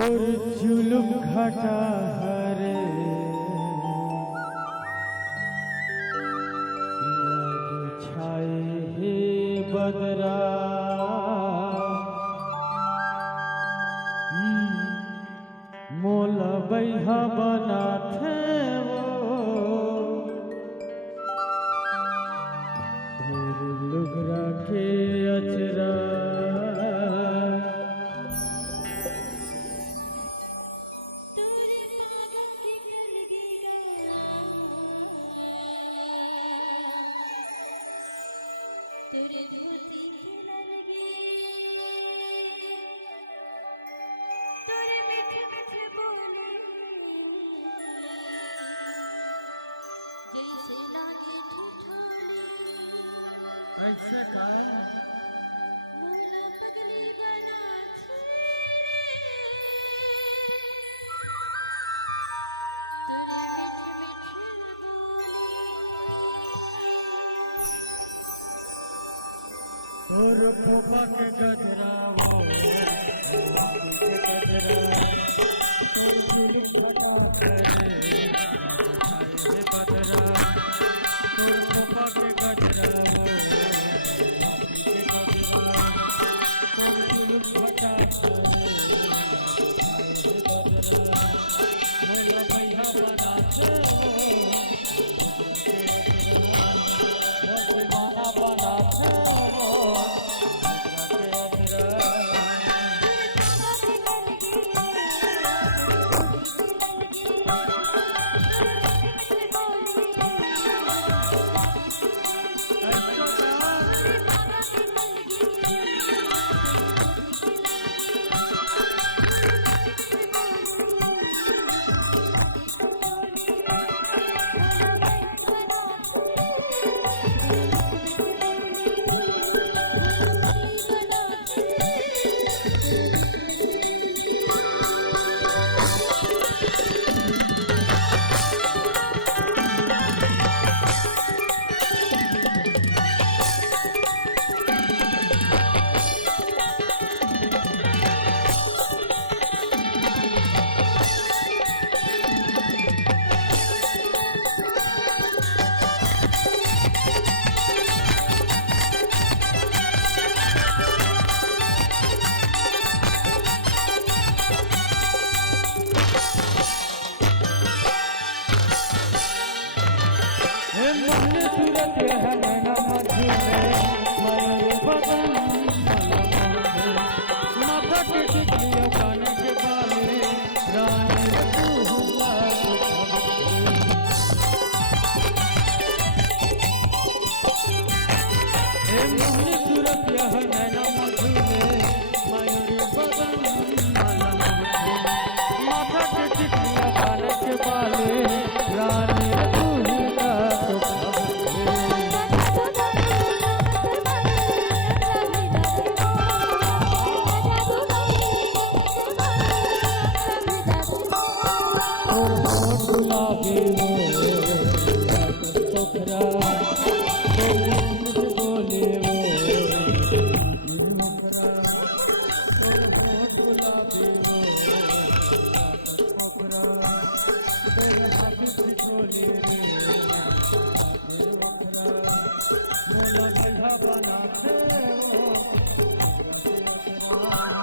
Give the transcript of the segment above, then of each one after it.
और जुलुम घटा हरे लग छाए हे बदरा मोला बैहा बना थे वो लुगरा के अचरा ऐसे का पगली बना तोर फोफा के गजरा वो के गजरा तोर जुलुम घटा करे हे बदरा तोर फोफा के गजरा वो के गजरा तोर जुलुम घटा करे हे बदरा मोला भैया बना दे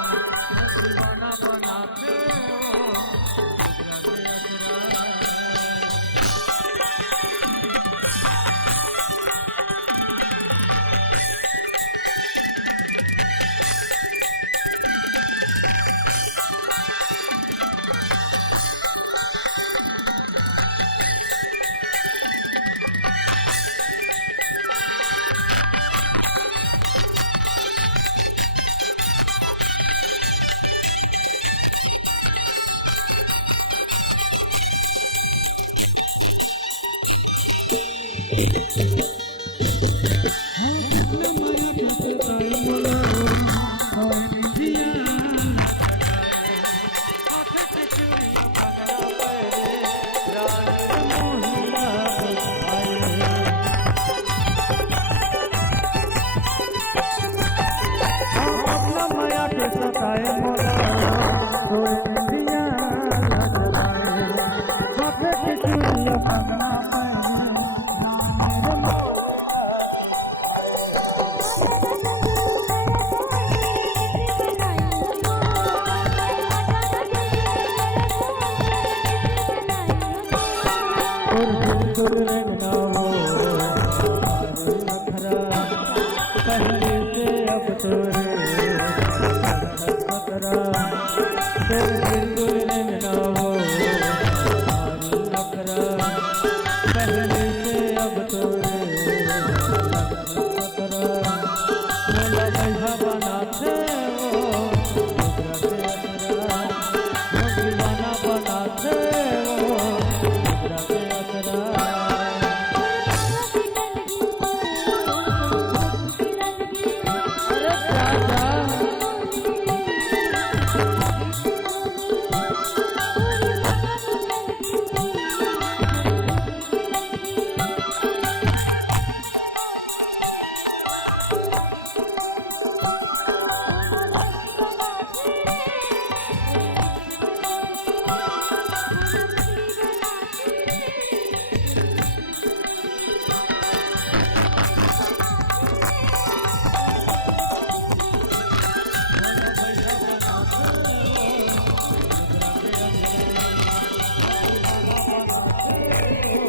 दीवाना बना दे सताए मोला तोरे खतरा तेरे बिल्कुल रहना हो मारू नखरा पहले से अब तोरे खतरा मोला बैठा बना थे वो दूसरा के असरा वो दीवाना बना थे वो दूसरा के असरा Oh